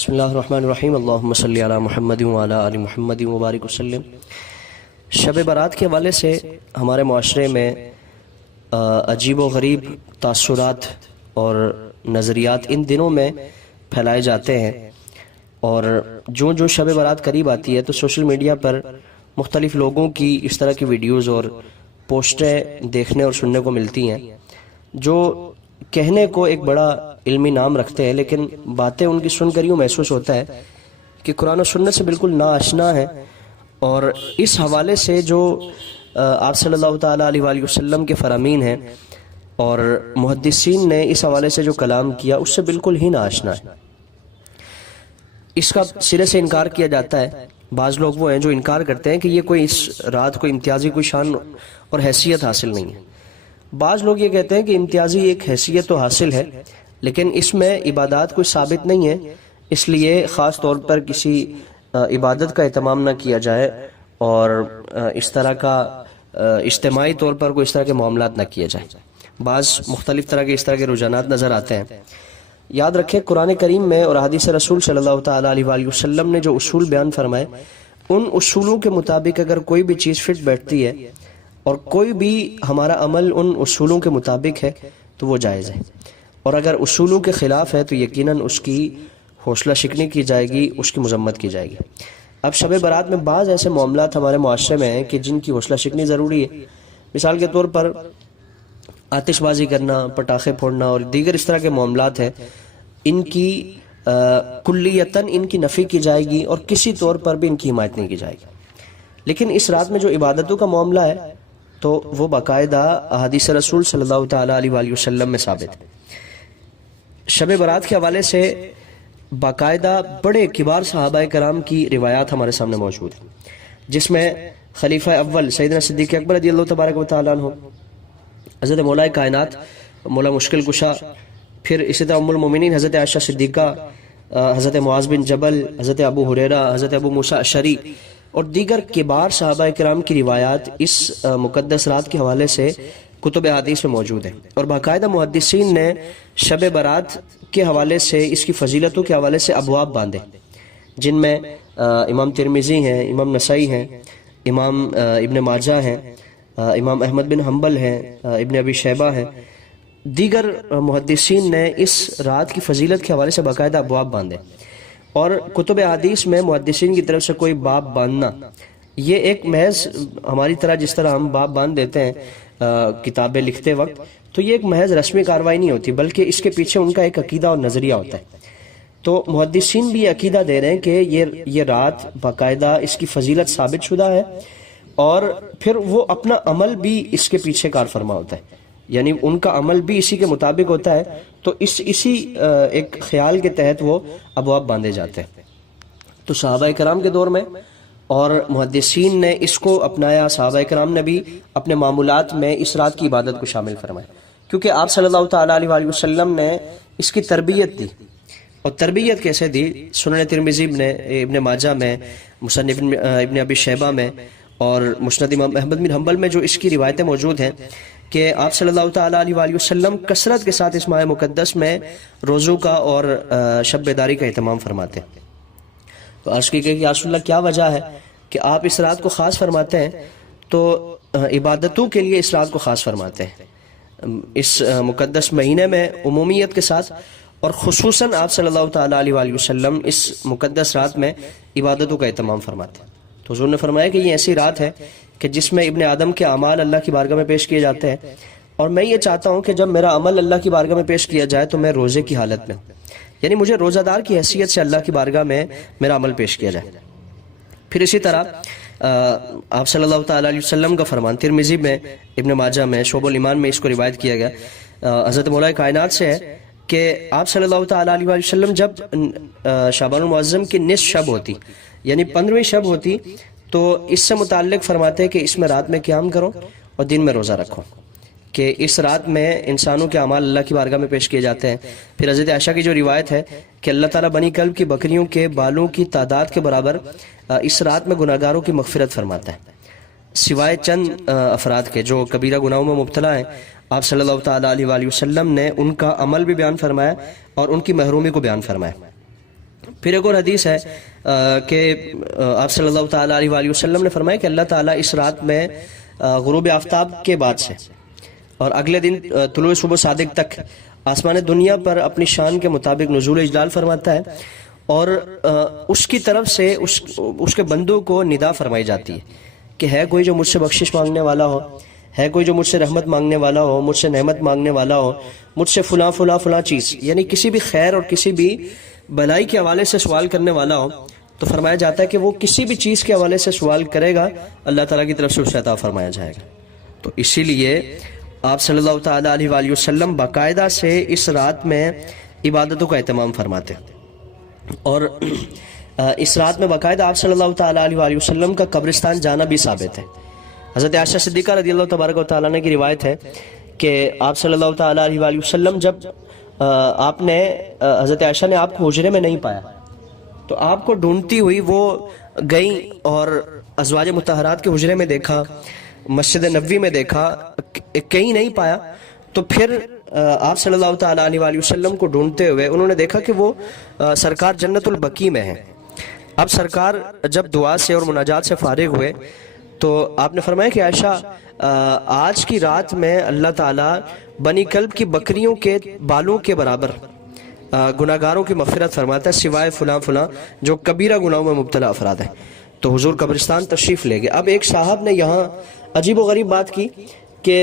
بسم اللہ الرحمن الرحیم اللہم صلی علی محمد وعلی آل محمد وبارک وسلم۔ شب برات کے حوالے سے ہمارے معاشرے میں عجیب و غریب تاثرات اور نظریات ان دنوں میں پھیلائے جاتے ہیں، اور جو شب برات قریب آتی ہے تو سوشل میڈیا پر مختلف لوگوں کی اس طرح کی ویڈیوز اور پوسٹیں دیکھنے اور سننے کو ملتی ہیں جو کہنے کو ایک بڑا علمی نام رکھتے ہیں، لیکن باتیں ان کی سن کر یوں محسوس ہوتا ہے کہ قرآن و سنت سے بالکل ناآشنا ہے۔ اور اس حوالے سے جو آپ صلی اللہ تعالیٰ علیہ وآلہ وسلم کے فرامین ہیں اور محدثین نے اس حوالے سے جو کلام کیا اس سے بالکل ہی ناآشنا ہے۔ اس کا سرے سے انکار کیا جاتا ہے۔ بعض لوگ وہ ہیں جو انکار کرتے ہیں کہ یہ کوئی اس رات کو امتیازی کوئی شان اور حیثیت حاصل نہیں ہے۔ بعض لوگ یہ کہتے ہیں کہ امتیازی ایک حیثیت تو حاصل ہے، لیکن اس میں عبادات کوئی ثابت نہیں ہے، اس لیے خاص طور پر کسی عبادت کا اہتمام نہ کیا جائے اور اس طرح کا اجتماعی طور پر کوئی اس طرح کے معاملات نہ کیے جائیں۔ بعض مختلف طرح کے اس طرح کے رجحانات نظر آتے ہیں۔ یاد رکھیں، قرآن کریم میں اور حدیث رسول صلی اللہ تعالیٰ علیہ وآلہ وسلم نے جو اصول بیان فرمائے، ان اصولوں کے مطابق اگر کوئی بھی چیز فٹ بیٹھتی ہے اور کوئی بھی ہمارا عمل ان اصولوں کے مطابق ہے تو وہ جائز ہے، اور اگر اصولوں کے خلاف ہے تو یقیناً اس کی حوصلہ شکنی کی جائے گی، اس کی مذمت کی جائے گی۔ اب شب برات میں بعض ایسے معاملات ہمارے معاشرے میں ہیں کہ جن کی حوصلہ شکنی ضروری ہے۔ مثال کے طور پر آتش بازی کرنا، پٹاخے پھوڑنا اور دیگر اس طرح کے معاملات ہیں، ان کی کلیتاً ان کی نفی کی جائے گی اور کسی طور پر بھی ان کی حمایت نہیں کی جائے گی۔ لیکن اس رات میں جو عبادتوں کا معاملہ ہے تو وہ باقاعدہ حدیث رسول صلی اللہ تعالیٰ علیہ وآلہ وسلم میں ثابت ہے۔ شب برات کے حوالے سے باقاعدہ بڑے کبار صحابہ کرام کی روایات ہمارے سامنے موجود ہیں، جس میں خلیفہ اول سیدنا صدیق اکبر رضی اللہ تبارک و تعالیٰ عنہ، حضرت مولا کائنات مولا مشکل کشا، پھر اسی طرح ام المومنین حضرت عائشہ صدیقہ، حضرت معاذ بن جبل، حضرت ابو ہریرہ، حضرت ابو موسیٰ اشعری اور دیگر کبار صحابہ کرام کی روایات اس مقدس رات کے حوالے سے کتب حدیث میں موجود ہیں، اور باقاعدہ محدثین نے شب برات کے حوالے سے اس کی فضیلتوں کے حوالے سے ابواب باندھے، جن میں امام ترمذی ہیں، امام نسائی ہیں، امام ابن ماجہ ہیں، امام احمد بن حنبل ہیں، ابن ابی شیبہ ہیں، دیگر محدثین نے اس رات کی فضیلت کے حوالے سے باقاعدہ ابواب باندھے۔ اور کتب حدیث میں محدثین کی طرف سے کوئی باب باندھنا یہ ایک محض ہماری طرح جس طرح ہم باب باندھ دیتے ہیں کتابیں لکھتے وقت، تو یہ ایک محض رسمی کارروائی نہیں ہوتی، بلکہ اس کے پیچھے ان کا ایک عقیدہ اور نظریہ ہوتا ہے۔ تو محدثین بھی یہ عقیدہ دے رہے ہیں کہ یہ رات باقاعدہ اس کی فضیلت ثابت شدہ ہے، اور پھر وہ اپنا عمل بھی اس کے پیچھے کار فرما ہوتا ہے، یعنی ان کا عمل بھی اسی کے مطابق ہوتا ہے، تو اسی ایک خیال کے تحت وہ ابواب باندھے جاتے ہیں۔ تو صحابہ کرام کے دور میں اور محدثین نے اس کو اپنایا، صحابہ کرام نے بھی اپنے معمولات میں اس رات کی عبادت کو شامل فرمایا، کیونکہ آپ صلی اللہ تعالیٰ علیہ وآلہ وسلم نے اس کی تربیت دی۔ اور تربیت کیسے دی؟ سنن ترمذی میں، ابن ماجہ میں، مصنف ابن ابی شیبہ میں اور مسند امام احمد بن حنبل میں جو اس کی روایتیں موجود ہیں کہ آپ صلی اللہ تعالیٰ علیہ وآلہ وسلم کثرت کے ساتھ اس ماہ مقدس میں روزوں کا اور شب بیداری کا اہتمام فرماتے ہیں۔ تو عرض کی کہ یا رسول اللہ کیا وجہ ہے کہ آپ اس رات کو خاص فرماتے ہیں؟ تو عبادتوں کے لیے اس رات کو خاص فرماتے ہیں۔ اس مقدس مہینے میں عمومیت کے ساتھ اور خصوصاً آپ صلی اللہ تعالیٰ علیہ وآلہ وسلم اس مقدس رات میں عبادتوں کا اہتمام فرماتے ہیں۔ تو حضور نے فرمایا کہ یہ ایسی رات ہے کہ جس میں ابن آدم کے اعمال اللہ کی بارگاہ میں پیش کیے جاتے ہیں، اور میں یہ چاہتا ہوں کہ جب میرا عمل اللہ کی بارگاہ میں پیش کیا جائے تو میں روزے کی حالت میں ہوں، یعنی مجھے روزہ دار کی حیثیت سے اللہ کی بارگاہ میں میرا عمل پیش کیا جائے۔ پھر اسی طرح آپ صلی اللہ تعالیٰ علیہ وسلم کا فرمان ترمذی میں، ابن ماجہ میں، شعب الایمان میں اس کو روایت کیا گیا، حضرت مولا کائنات سے ہے کہ آپ صلی اللہ تعالیٰ علیہ وسلم جب شعبان المعظم کی نصف شب ہوتی، یعنی 15ویں شب ہوتی، تو اس سے متعلق فرماتے ہیں کہ اس میں رات میں قیام کرو اور دن میں روزہ رکھو، کہ اس رات میں انسانوں کے اعمال اللہ کی بارگاہ میں پیش کیے جاتے ہیں۔ پھر حضرت عائشہ کی جو روایت ہے کہ اللہ تعالیٰ بنی کلب کی بکریوں کے بالوں کی تعداد کے برابر اس رات میں گناہگاروں کی مغفرت فرماتا ہے، سوائے چند افراد کے جو کبیرہ گناہوں میں مبتلا ہیں۔ آپ صلی اللہ تعالیٰ علیہ وآلہ وسلم نے ان کا عمل بھی بیان فرمایا اور ان کی محرومی کو بیان فرمایا۔ پھر ایک اور حدیث ہے کہ آپ صلی اللہ تعالیٰ علیہ وآلہ وسلم نے فرمایا کہ اللہ تعالیٰ اس رات میں غروب آفتاب کے بعد سے اور اگلے دن طلوع صبح صادق تک آسمان دنیا پر اپنی شان کے مطابق نزول اجلال فرماتا ہے، اور اس کی طرف سے اس کے بندوں کو ندا فرمائی جاتی ہے کہ ہے کوئی جو مجھ سے بخشش مانگنے والا ہو، ہے کوئی جو مجھ سے رحمت مانگنے والا ہو، مجھ سے نعمت مانگنے والا ہو، مجھ سے فلاں فلاں فلاں چیز، یعنی کسی بھی خیر اور کسی بھی بلائی کے حوالے سے سوال کرنے والا ہو، تو فرمایا جاتا ہے کہ وہ کسی بھی چیز کے حوالے سے سوال کرے گا، اللہ تعالیٰ کی طرف سے اسے عطا فرمایا جائے گا۔ تو اسی لیے آپ صلی اللہ تعالیٰ علیہ وآلہ وسلم باقاعدہ سے اس رات میں عبادتوں کا اہتمام فرماتے ہیں، اور اس رات میں باقاعدہ آپ صلی اللہ تعالیٰ علیہ وآلہ وسلم کا قبرستان جانا بھی ثابت ہے۔ حضرت عائشہ صدیقہ رضی اللہ تبارک و تعالیٰ عنہ کی روایت ہے کہ آپ صلی اللہ تعالیٰ علیہ وآلہ وسلم جب حضرت عائشہ نے آپ کو حجرے میں نہیں پایا تو آپ کو ڈھونڈتی ہوئی وہ گئیں اور ازواج مطہرات کے حجرے میں دیکھا، مسجد نبوی میں دیکھا، کہیں نہیں پایا، تو پھر آپ صلی اللہ تعالیٰ علیہ وآلہ وسلم کو ڈھونڈتے ہوئے انہوں نے دیکھا کہ وہ سرکار جنت البقیع میں ہیں۔ اب سرکار جب دعا سے اور مناجات سے فارغ ہوئے تو آپ نے فرمایا کہ عائشہ آج کی رات میں اللہ تعالیٰ بنی کلب کی بکریوں کے بالوں کے برابر گناہگاروں کی مغفرت فرماتا ہے، سوائے فلاں فلاں جو کبیرہ گناہوں میں مبتلا افراد ہیں۔ تو حضور قبرستان تشریف لے گئے۔ اب ایک صاحب نے یہاں عجیب و غریب بات کی کہ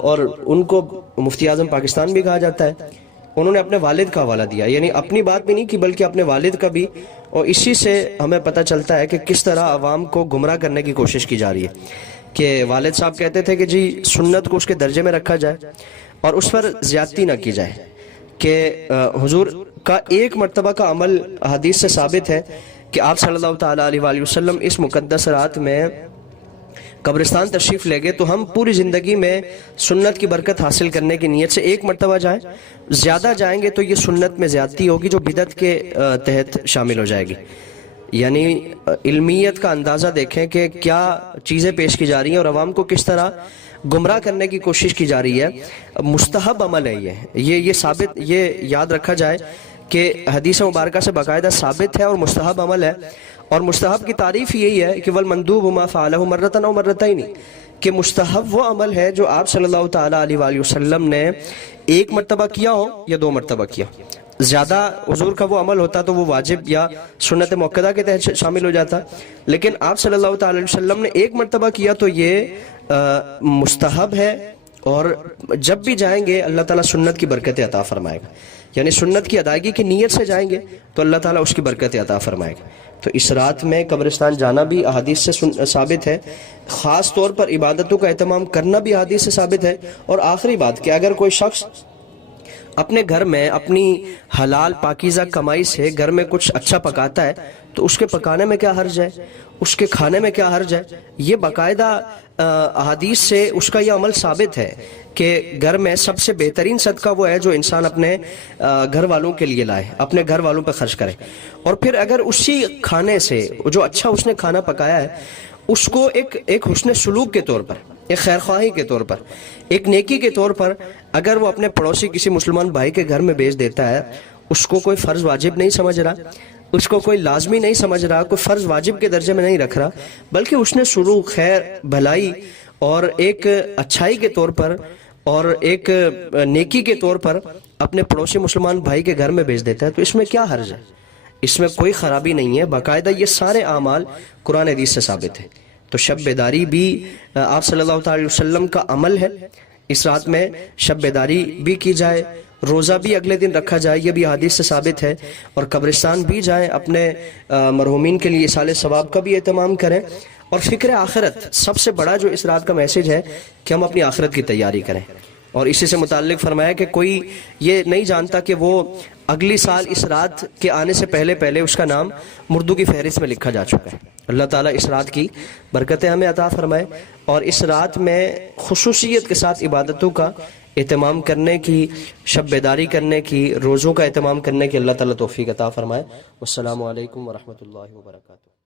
اور ان کو مفتی اعظم پاکستان بھی کہا جاتا ہے، انہوں نے اپنے والد کا حوالہ دیا، یعنی اپنی بات بھی نہیں کی بلکہ اپنے والد کا بھی، اور اسی سے ہمیں پتہ چلتا ہے کہ کس طرح عوام کو گمراہ کرنے کی کوشش کی جا رہی ہے کہ والد صاحب کہتے تھے کہ جی سنت کو اس کے درجے میں رکھا جائے اور اس پر زیادتی نہ کی جائے، کہ حضور کا ایک مرتبہ کا عمل حدیث سے ثابت ہے کہ آپ صلی اللہ تعالیٰ علیہ وآلہ وسلم اس مقدس رات میں قبرستان تشریف لے گئے، تو ہم پوری زندگی میں سنت کی برکت حاصل کرنے کی نیت سے ایک مرتبہ جائیں، زیادہ جائیں گے تو یہ سنت میں زیادتی ہوگی جو بدعت کے تحت شامل ہو جائے گی۔ یعنی علمیت کا اندازہ دیکھیں کہ کیا چیزیں پیش کی جا رہی ہیں اور عوام کو کس طرح گمراہ کرنے کی کوشش کی جا رہی ہے۔ مستحب عمل ہے یہ ثابت، یہ یاد رکھا جائے کہ حدیث مبارکہ سے باقاعدہ ثابت ہے اور مستحب عمل ہے، اور مستحب کی تعریف یہی ہے کہ والمندوب ما فعلہ مرتن او مرتین، کہ مستحب وہ عمل ہے جو آپ صلی اللہ تعالیٰ علیہ وآلہ وسلم نے ایک مرتبہ کیا ہو یا دو مرتبہ کیا۔ زیادہ حضور کا وہ عمل ہوتا تو وہ واجب یا سنت موقدہ کے تحت شامل ہو جاتا، لیکن آپ صلی اللہ تعالیٰ علیہ وسلم نے ایک مرتبہ کیا تو یہ مستحب ہے، اور جب بھی جائیں گے اللہ تعالیٰ سنت کی برکت عطا فرمائے گا، یعنی سنت کی ادائیگی کی نیت سے جائیں گے تو اللہ تعالیٰ اس کی برکت عطا فرمائے گا۔ تو اس رات میں قبرستان جانا بھی احادیث سے ثابت ہے، خاص طور پر عبادتوں کا اہتمام کرنا بھی احادیث سے ثابت ہے۔ اور آخری بات کہ اگر کوئی شخص اپنے گھر میں اپنی حلال پاکیزہ کمائی سے گھر میں کچھ اچھا پکاتا ہے تو اس کے پکانے میں کیا حرج ہے، اس کے کھانے میں کیا حرج ہے؟ یہ باقاعدہ احادیث سے اس کا یہ عمل ثابت ہے کہ گھر میں سب سے بہترین صدقہ وہ ہے جو انسان اپنے گھر والوں کے لیے لائے، اپنے گھر والوں پہ خرچ کرے، اور پھر اگر اسی کھانے سے جو اچھا اس نے کھانا پکایا ہے اس کو ایک حسن سلوک کے طور پر، ایک خیرخواہی کے طور پر، ایک نیکی کے طور پر اگر وہ اپنے پڑوسی کسی مسلمان بھائی کے گھر میں بھیج دیتا ہے، اس کو کوئی فرض واجب نہیں سمجھ رہا، اس کو کوئی لازمی نہیں سمجھ رہا، کوئی فرض واجب کے درجے میں نہیں رکھ رہا، بلکہ اس نے سلوک، خیر، بھلائی اور ایک اچھائی کے طور پر اور ایک نیکی کے طور پر اپنے پڑوسی مسلمان بھائی کے گھر میں بھیج دیتا ہے، تو اس میں کیا حرج ہے؟ اس میں کوئی خرابی نہیں ہے۔ باقاعدہ یہ سارے اعمال قرآن حدیث سے ثابت ہے۔ تو شب بیداری بھی آپ صلی اللہ علیہ وسلم کا عمل ہے، اس رات میں شب بیداری بھی کی جائے، روزہ بھی اگلے دن رکھا جائے، یہ بھی حدیث سے ثابت ہے، اور قبرستان بھی جائیں، اپنے مرحومین کے لیے اصالہ ثواب کا بھی اہتمام کریں، اور فکر آخرت سب سے بڑا جو اس رات کا میسج ہے کہ ہم اپنی آخرت کی تیاری کریں۔ اور اسی سے متعلق فرمایا کہ کوئی یہ نہیں جانتا کہ وہ اگلی سال اس رات کے آنے سے پہلے اس کا نام مردوں کی فہرست میں لکھا جا چکا ہے۔ اللہ تعالیٰ اس رات کی برکتیں ہمیں عطا فرمائے، اور اس رات میں خصوصیت کے ساتھ عبادتوں کا اہتمام کرنے کی، شب بیداری کرنے کی، روزوں کا اہتمام کرنے کی اللہ تعالیٰ توفیق عطا فرمائے۔ والسلام علیکم ورحمۃ اللہ وبرکاتہ۔